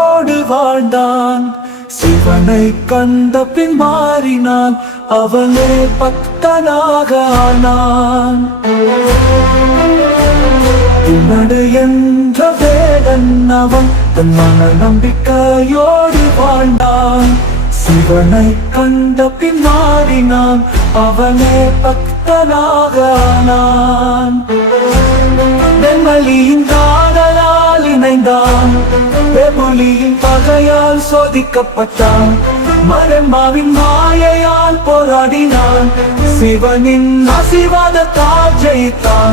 நம்பிக்கையோடு வாழ்ந்தான். சிவனை கண்ட பின் மாறினான், அவனே பக்தனாக ஆனான். நடு என்ற வேடன் அவன் தன் மன நம்பிக்கையோடு வாழ்ந்தான். சிவனை கண்ட பின் மாறினான், அவனே பக்தனாக ஆனான். வெண்மலியின் காதலால் இணைந்தான், வெகுளியின் பகையால் சோதிக்கப்பட்டான். மரம்மாவின் மாயையால் போராடினான், சிவனின் ஆசீர்வாதத்தால் ஜெயித்தான்.